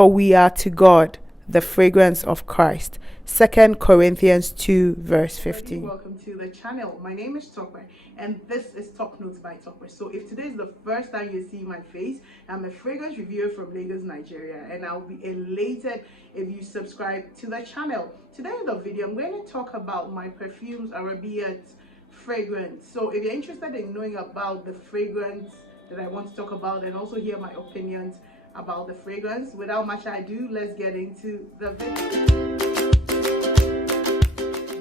For we are to God the fragrance of Christ. 2 Corinthians 2 verse 15. Welcome to the channel. My name is Tokwe and this is Top Notes by Tokwe. So if today is the first time you see my face, I'm a fragrance reviewer from Lagos, Nigeria, and I'll be elated if you subscribe to the channel. Today in the video, I'm going to talk about my Perfumes Arabiyat fragrance. So if you're interested in knowing about the fragrance that I want to talk about and also hear my opinions about the fragrance, without much ado, let's get into the video.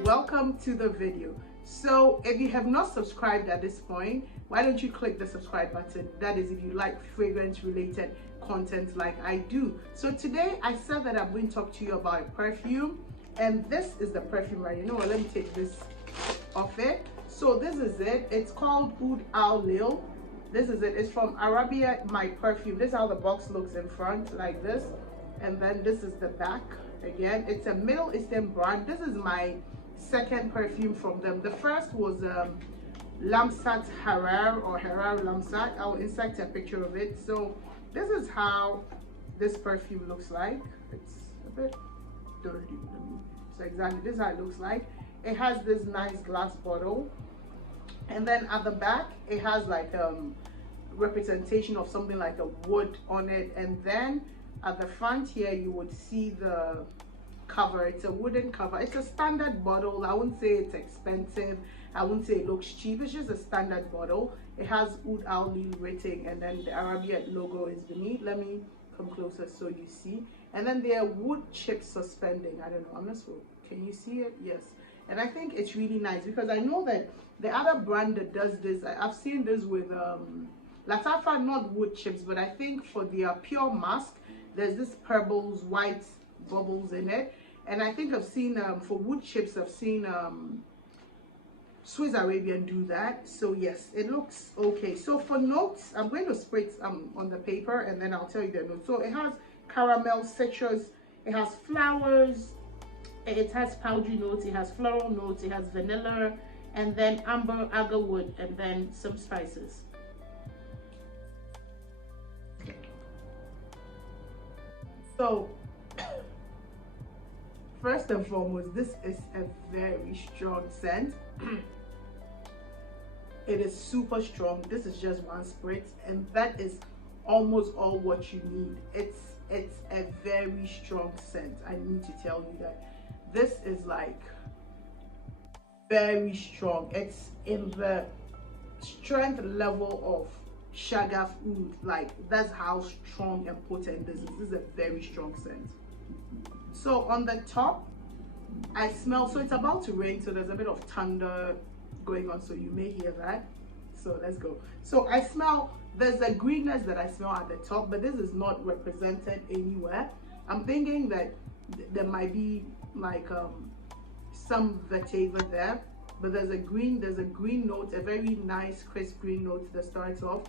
Welcome to the video. So if you have not subscribed at this point, why don't you click the subscribe button? That is if you like fragrance related content like I do. So today I said that I'm going to talk to you about a perfume, and this is the perfume, right? You know what, let me take this off it. So this is it. It's called Oud al Layl. This is it. It's from Arabiyat, my perfume. This is how the box looks in front, like this, and then this is the back. Again, it's a Middle Eastern brand. This is my second perfume from them. The first was Lamsat Harar or Harar Lamsat. I'll insert a picture of it. So this is how this perfume looks like. It's a bit dirty. So exactly this is how it looks like. It has this nice glass bottle, and then at the back it has like representation of something like a wood on it, and then at the front here you would see the cover. It's a wooden cover. It's a standard bottle. I wouldn't say it's expensive, I wouldn't say it looks cheap. It's just a standard bottle. It has Oud al Layl rating, and then the Arabiyat logo is beneath. Let me come closer so you see. And then there are wood chips suspending. I don't know, I'm not sure, can you see it? Yes. And I think it's really nice because I know that the other brand that does this, I've seen this with Latafa, not wood chips, but I think for their pure mask there's this pebbles, white bubbles in it. And I think I've seen for wood chips, I've seen Swiss Arabian do that. So yes, it looks okay. So for notes, I'm going to spray on the paper and then I'll tell you the notes. So it has caramel, citrus, it has flowers, it has powdery notes, it has floral notes, it has vanilla, and then amber, agarwood, and then some spices. So first and foremost, this is a very strong scent. It is super strong. This is just one spritz, and that is almost all what you need. It's a very strong scent. I need to tell you that this is like very strong. It's in the strength level of Shagaf Oud. Like, that's how strong and potent this is. This is a very strong scent. So on the top, I smell, so it's about to rain, so there's a bit of thunder going on, so you may hear that. So let's go. So I smell, there's a greenness that I smell at the top, but this is not represented anywhere. I'm thinking that there might be like some vetiver there, but there's a green note, a very nice crisp green note that starts off.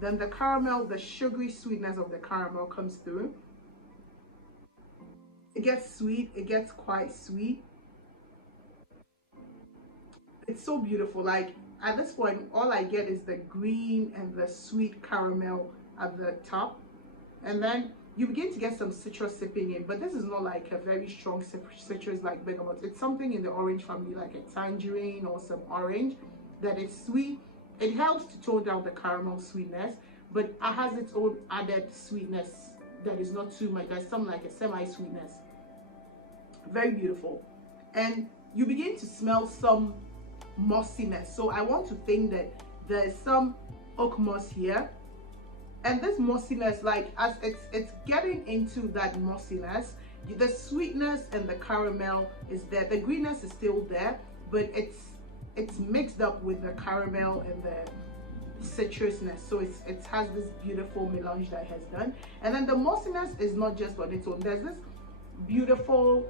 Then the caramel, the sugary sweetness of the caramel comes through. It gets sweet, it gets quite sweet. It's so beautiful. Like, at this point, all I get is the green and the sweet caramel at the top. And then you begin to get some citrus sipping in, but this is not like a very strong citrus like bergamot. It's something in the orange family, like a tangerine or some orange, that is sweet. It helps to tone down the caramel sweetness, but it has its own added sweetness that is not too much. There's some like a semi-sweetness. Very beautiful. And you begin to smell some mossiness. So I want to think that there's some oak moss here. And this mossiness, like as it's getting into that mossiness, the sweetness and the caramel is there. The greenness is still there, but it's mixed up with the caramel and the citrusness. So it has this beautiful melange that it has done. And then the mossiness is not just on its own. There's this beautiful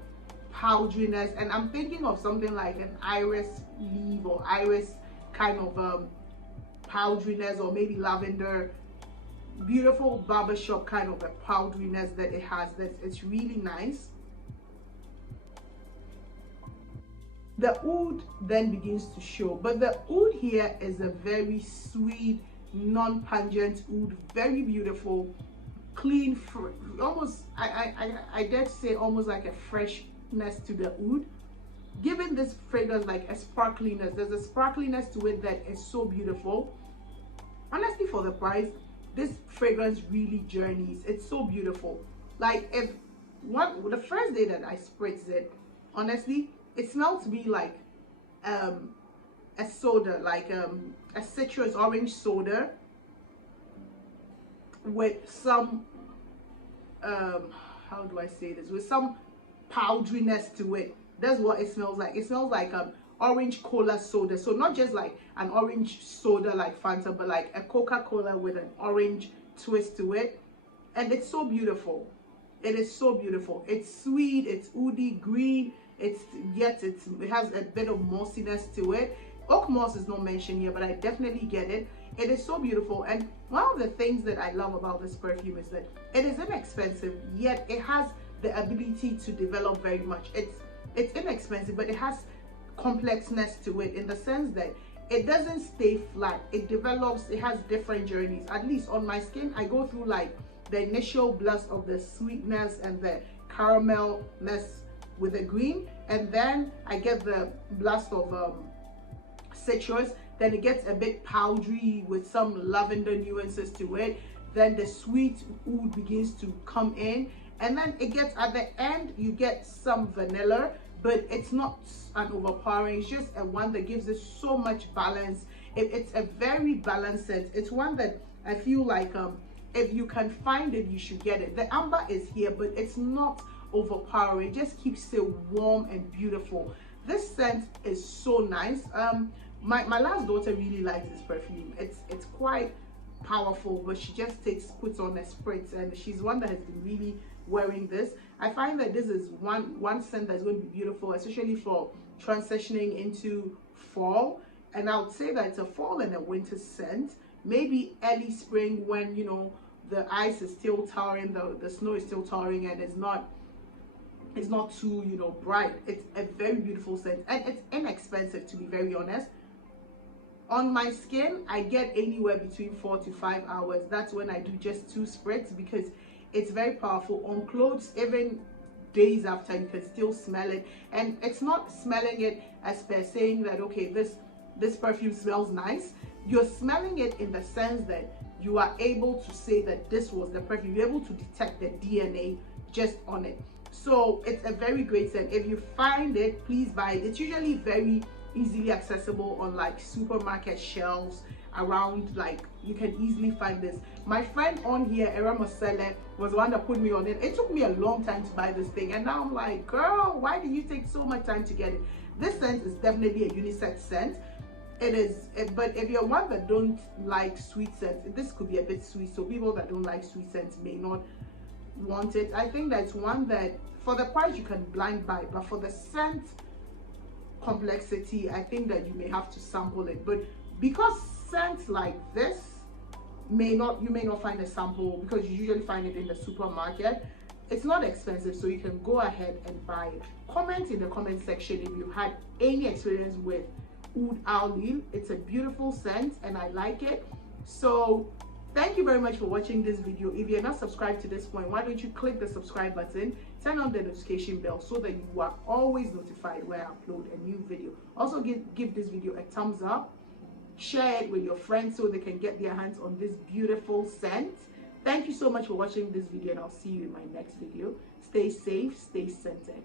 powderiness, and I'm thinking of something like an iris leaf or iris kind of powderiness, or maybe lavender. Beautiful barbershop kind of a powderiness that it has. It's really nice. The oud then begins to show, but the oud here is a very sweet, non-pungent oud, very beautiful, clean, almost I dare say almost like a freshness to the oud, giving this fragrance like a sparkliness. There's a sparkliness to it that is so beautiful. Honestly, for the price, this fragrance really journeys. It's so beautiful. Like, if the first day that I spritzed it, honestly, it smelled to me like a soda, like a citrus orange soda with some how do I say this, with some powderiness to it. That's what it smells like. It smells like orange cola soda. So not just like an orange soda like Fanta, but like a Coca-Cola with an orange twist to it. And it's so beautiful. It is so beautiful. It's sweet, it's woody, green, it has a bit of mossiness to it. Oak moss is not mentioned here, but I definitely get it. It is so beautiful. And one of the things that I love about this perfume is that it is inexpensive, yet it has the ability to develop very much. It's inexpensive, but it has complexness to it, in the sense that it doesn't stay flat. It develops, it has different journeys. At least on my skin, I go through like the initial blast of the sweetness and the caramelness with the green, and then I get the blast of citrus, then it gets a bit powdery with some lavender nuances to it, then the sweet oud begins to come in, and then it gets, at the end you get some vanilla, but it's not an overpowering. It's just a one that gives it so much balance. It's a very balanced scent. It's one that I feel like if you can find it, you should get it. The amber is here, but it's not overpowering. It just keeps it warm and beautiful. This scent is so nice. My last daughter really likes this perfume. It's quite powerful, but she just puts on a spritz, and she's one that has been really wearing this. I find that this is one scent that's going to be beautiful, especially for transitioning into fall. And I would say that it's a fall and a winter scent. Maybe early spring, when the ice is still towering, the snow is still towering, and it's not too bright. It's a very beautiful scent, and it's inexpensive, to be very honest. On my skin, I get anywhere between 4 to 5 hours. That's when I do just 2 spritz, because it's very powerful. On clothes, even days after, you can still smell it, and it's not smelling it as per saying that, okay, this perfume smells nice. You're smelling it in the sense that you are able to say that this was the perfume. You're able to detect the DNA just on it. So it's a very great scent. If you find it, please buy it. It's usually very easily accessible on like supermarket shelves around. Like, you can easily find this. My friend on here, Era Mosele, was the one that put me on it. It took me a long time to buy this thing, and now I'm like, girl, why do you take so much time to get it? This scent is definitely a unisex scent. It is, but if you're one that don't like sweet scents, this could be a bit sweet, so people that don't like sweet scents may not want it. I think that's one that for the price you can blind buy, but for the scent complexity, I think that you may have to sample it. But because scents like this you may not find a sample, because you usually find it in the supermarket, it's not expensive, so you can go ahead and buy it. Comment in the comment section if you had any experience with Oud al Layl. It's a beautiful scent and I like it. So thank you very much for watching this video. If you're not subscribed to this point, why don't you click the subscribe button, turn on the notification bell so that you are always notified when I upload a new video. Also give this video a thumbs up, share it with your friends so they can get their hands on this beautiful scent. Thank you so much for watching this video, and I'll see you in my next video. Stay safe, stay scented.